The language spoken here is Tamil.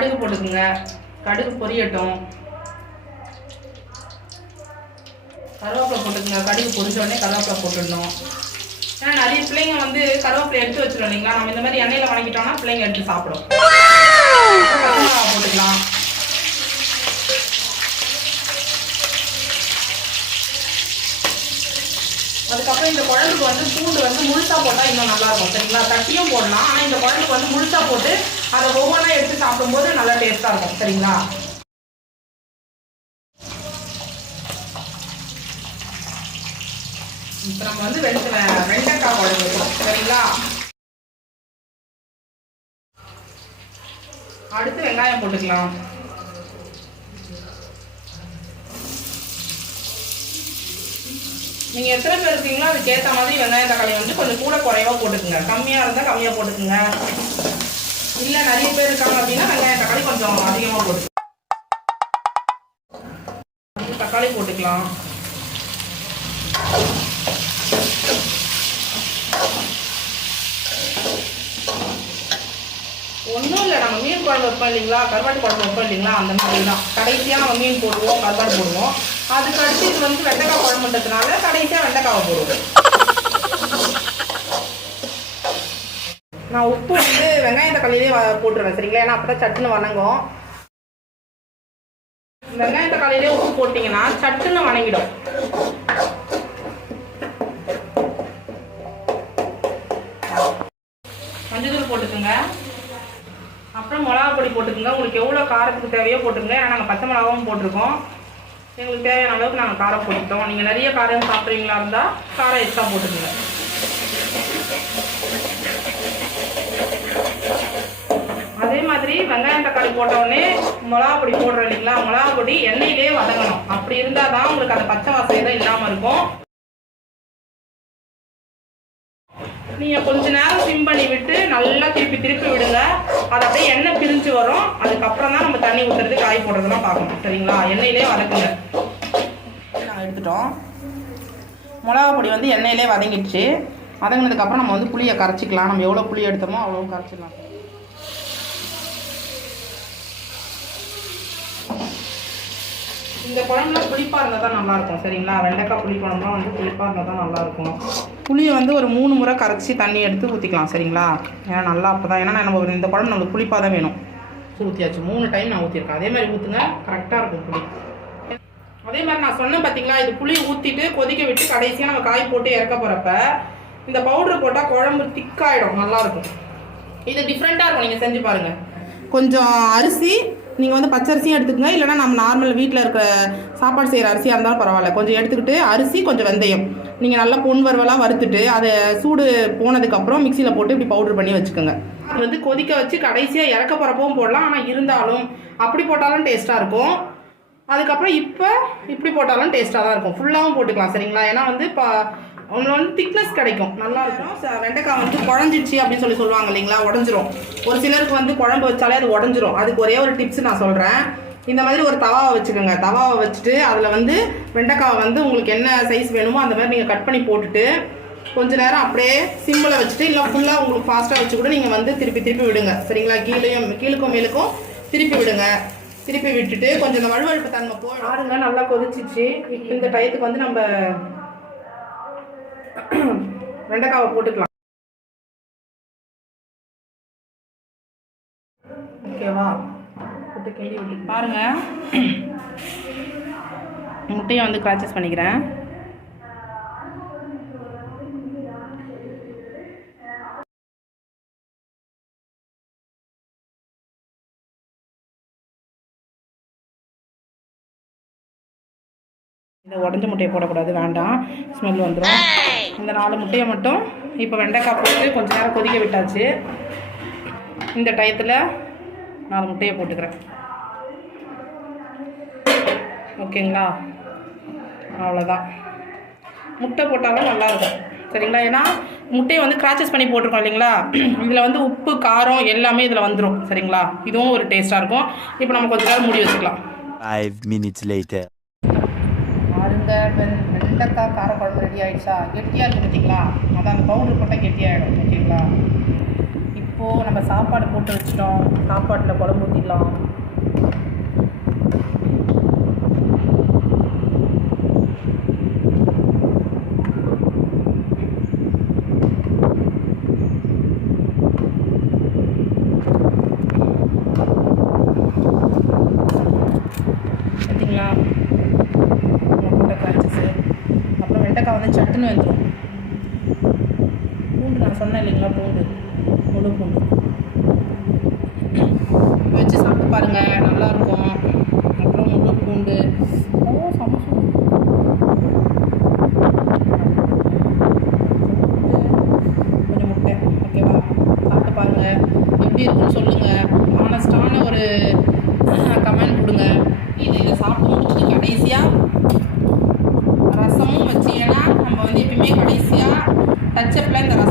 கடுகு போட்டுக்குங்க. கடுகு பொரியட்டும். கருவேப்பிலை போட்டுக்குங்க. கடுகு பொரிச்ச உடனே கருவேப்பிலை போட்டுடணும். ஏன்னா நிறைய பிள்ளைங்க வந்து கருவேப்பிலை எடுத்து வச்சிடும் இல்லைங்களா, நம்ம இந்த மாதிரி எண்ணெயில் வணங்கிட்டோம்னா பிள்ளைங்க எடுத்து சாப்பிடும். போட்டுக்கலாம். அதுக்கப்புறம் இந்த குழம்புக்கு வந்து பூண்டு வந்து முழுசா போட்டால் இன்னும் நல்லா இருக்கும் சரிங்களா. தட்டியும் போடலாம், ஆனால் இந்த குழம்புக்கு வந்து முழுசா போட்டு அதை ஒவ்வொன்றா எடுத்து சாப்பிடும்போது நல்லா டேஸ்ட்டாக இருக்கும் சரிங்களா. இப்போ நம்ம வந்து வெண்டைக்காய் குழம்பு வைக்கணும் சரிங்களா. அடுத்து வெங்காயம் போட்டுக்கலாம். நீங்கள் எத்தனை பேர் இருக்கீங்களோ அதுக்கு ஏற்ற மாதிரி வெங்காயம் தக்காளி வந்து கொஞ்சம் கூட குறைவாக போட்டுக்குங்க. கம்மியாக இருந்தால் கம்மியாக போட்டுக்குங்க. இல்லை நிறைய பேர் இருக்காங்க அப்படின்னா வெங்காயம் தக்காளி கொஞ்சம் அதிகமாக போட்டுக்கலாம். தக்காளி போட்டுக்கலாம். ஒன்றும் இல்லை, நம்ம மீன் குழம்பு வைப்போம் இல்லைங்களா, கருவாட்டு குழம்பு வைப்போம் இல்லைங்களா, அந்த மாதிரி தான். கடைசியாக நம்ம மீன் போடுவோம், கருவாடு போடுவோம். அதுக்கு அடுத்து இது வந்து வெண்டைக்காய் குழம்புன்றதுனால கடைசியாக வெண்டைக்காவை போடுவோம். நான் உப்பு வந்து வெங்காயம் தக்காளியிலே போட்டுருவேன் சரிங்களா, ஏன்னா அப்போ தான் சட்டுன்னு வணங்கும். வெங்காயம் தக்காளியிலே உப்பு போட்டிங்கன்னா சட்டுன்னு வணங்கிடும். மஞ்சள் போட்டுக்குங்க. அப்புறம் மிளகா பொடி போட்டுக்கோங்க. உங்களுக்கு எவ்வளோ காரத்துக்கு தேவையோ போட்டுக்கோங்க. ஏன்னா நாங்கள் பச்சை மிளகாவும் போட்டிருக்கோம். எங்களுக்கு தேவையான அளவுக்கு நாங்கள் காரம் போட்டுட்டோம். நீங்கள் நிறைய காரம் சாப்பிட்றீங்களா இருந்தால் காரம் எக்ஸ்ட்ரா போட்டுக்கோங்க. அதே மாதிரி வெங்காயம் தக்காளி போட்டவுடனே மிளகா பொடி போடுறோம் இல்லைங்களா, மிளகா பொடி எண்ணெயிலே வதங்கணும். அப்படி இருந்தால் தான் உங்களுக்கு அந்த பச்சை வாசனை தான் இல்லாமல் இருக்கும். நீங்கள் கொஞ்ச நேரம் சிம் பண்ணி விட்டு நல்லா திருப்பி விடுங்க. அது அப்படியே எண்ணெய் பிரிஞ்சு வரும். அதுக்கப்புறம் தான் நம்ம தண்ணி ஊற்றுறது காய் போடுறதுலாம் பார்க்கணும் சரிங்களா. எண்ணெயிலே வதக்குங்க. நாங்கள் எடுத்துட்டோம். மிளகா பொடி வந்து எண்ணெயிலே வதங்கிடுச்சு. வதங்கினதுக்கப்புறம் நம்ம வந்து புளியை கரைச்சிக்கலாம். நம்ம எவ்வளோ புளி எடுத்தோமோ அவ்வளோ கரைச்சிக்கலாம். இந்த குழம்புல புளிப்பாக இருந்தால் தான் நல்லாயிருக்கும் சரிங்களா. வெண்டைக்காய் புளி குழம்புலாம் வந்து புளிப்பாக இருந்தால் தான் நல்லாயிருக்கும். புளியை வந்து ஒரு 3 முறை கரைச்சி தண்ணி எடுத்து ஊற்றிக்கலாம் சரிங்களா. ஏன்னா நல்லா அப்போ தான், ஏன்னா நம்ம இந்த குழம்பு நம்மளுக்கு புளிப்பாக தான் வேணும். ஊற்றியாச்சு 3 டைம் நான் ஊற்றிருக்கேன். அதே மாதிரி ஊற்றுங்க, கரெக்டாக இருக்கும் புளி. அதே மாதிரி நான் சொன்னேன் பார்த்தீங்களா, இது புளி ஊற்றிட்டு கொதிக்க விட்டு கடைசியாக நம்ம காய் போட்டு இறக்க போகிறப்ப இந்த பவுடர் போட்டால் குழம்பு திக்காயிடும், நல்லாயிருக்கும். இது டிஃப்ரெண்ட்டாக இருக்கும், நீங்கள் செஞ்சு பாருங்கள். கொஞ்சம் அரிசி நீங்கள் வந்து பச்சரிசியும் எடுத்துக்கோங்க, இல்லைனா நம்ம நார்மல் வீட்டில் இருக்க சாப்பாடு செய்கிற அரிசியாக இருந்தாலும் பரவாயில்ல. கொஞ்சம் எடுத்துக்கிட்டு அரிசி கொஞ்சம் வெந்தயம் நீங்கள் நல்லா பொன் வறுவலாக வறுத்துட்டு அதை சூடு போனதுக்கப்புறம் மிக்சியில் போட்டு இப்படி பவுடர் பண்ணி வச்சுக்கோங்க. இது வந்து கொதிக்க வச்சு கடைசியாக இறக்க போகிறப்பவும் போடலாம். ஆனால் இருந்தாலும் அப்படி போட்டாலும் டேஸ்ட்டாக இருக்கும். அதுக்கப்புறம் இப்படி போட்டாலும் டேஸ்ட்டாக தான் இருக்கும். ஃபுல்லாகவும் போட்டுக்கலாம் சரிங்களா. ஏன்னா வந்து இப்போ உங்களுக்கு வந்து திக்னஸ் கிடைக்கும், நல்லாயிருக்கும். வெண்டைக்காய் வந்து குழஞ்சிடுச்சு அப்படின்னு சொல்லுவாங்க இல்லைங்களா, உடஞ்சிரும். ஒரு சிலருக்கு வந்து குழம்பு வச்சாலே அது உடஞ்சிரும். அதுக்கு ஒரே ஒரு டிப்ஸ் நான் சொல்கிறேன். இந்த மாதிரி ஒரு தவாவை வச்சுக்கோங்க. தவாவை வச்சுட்டு அதில் வந்து வெண்டைக்காவை வந்து உங்களுக்கு என்ன சைஸ் வேணுமோ அந்த மாதிரி நீங்கள் கட் பண்ணி போட்டுட்டு கொஞ்சம் நேரம் அப்படியே சிம்மில் வச்சுட்டு, இல்லை ஃபுல்லாக உங்களுக்கு ஃபாஸ்ட்டாக வச்சு கூட நீங்கள் வந்து திருப்பி விடுங்க சரிங்களா. கீழுக்கும் மேலுக்கும் திருப்பி விடுங்க. திருப்பி விட்டுட்டு கொஞ்சம் இந்த வழுவழுப்பு தன்மை போய் ஆறுங்க நல்லா கொதிச்சிச்சு. இந்த டயத்துக்கு வந்து நம்ம வெண்டைக்காவை போட்டுக்கலாம். ஓகேவா, போட்டு கிண்டி விட்டு பாருங்க. முட்டையை வந்து கிராச்சஸ் பண்ணிக்கிறேன். இந்த உடஞ்ச முட்டையை போடக்கூடாது, வேண்டாம், ஸ்மெல் வந்துடும். இந்த 4 முட்டையை மட்டும் இப்போ வெண்டைக்காய் போட்டு கொஞ்சம் நேரம் கொதிக்க விட்டாச்சு. இந்த டயத்தில் 4 முட்டையை போட்டுக்கிறேன். ஓகேங்களா, அவ்வளோதான். முட்டை போட்டாலும் நல்லாயிருக்கும் சரிங்களா. ஏன்னா முட்டையை வந்து கிராச்சஸ் பண்ணி போட்டிருக்கோம் இல்லைங்களா. இதில் வந்து உப்பு காரம் எல்லாமே இதில் வந்துடும் சரிங்களா. இதுவும் ஒரு டேஸ்ட்டாக இருக்கும். இப்போ நம்ம கொஞ்சம் நேரம் மூடி வச்சுக்கலாம். 5 minutes later. வெண்டைக்காய் காரக்குழம்பு ரெடி ஆகிடுச்சா. கெட்டியாக இருக்குது பார்த்தீங்களா, அதான் அந்த பவுடர் போட்டால் கெட்டியாகிடும். ஓகேங்களா, இப்போ இப்போது நம்ம சாப்பாடு போட்டு வச்சிட்டோம். சாப்பாட்டில் குழம்பு ஊற்றிடலாம். பார்த்தீங்களா முட்டை கிராச்சஸு. அப்புறம் வெண்டைக்காய் வந்து சட்டுன்னு வந்துடும். பூண்டு நான் சொன்னேன் இல்லைங்களா, பூண்டு, முழு பூண்டு வச்சு சாப்பிட்டு பாருங்கள், நல்லாயிருக்கும். அப்புறம் முழு பூண்டு சமைச்சு கொஞ்சம் முட்டை, ஓகேவா? சாப்பிட்டு பாருங்கள், எப்படி இருக்குன்னு சொல்லுங்கள். ஆனஸ்டான ஒரு கமெண்ட் கொடுங்க. இதை சாப்பிட்டு முடிச்சுட்டு கடைசியாக ரசமும் வச்சு, ஏன்னா நம்ம வந்து எப்பயுமே கடைசியாக டச்சப்பில் இந்த ரசம்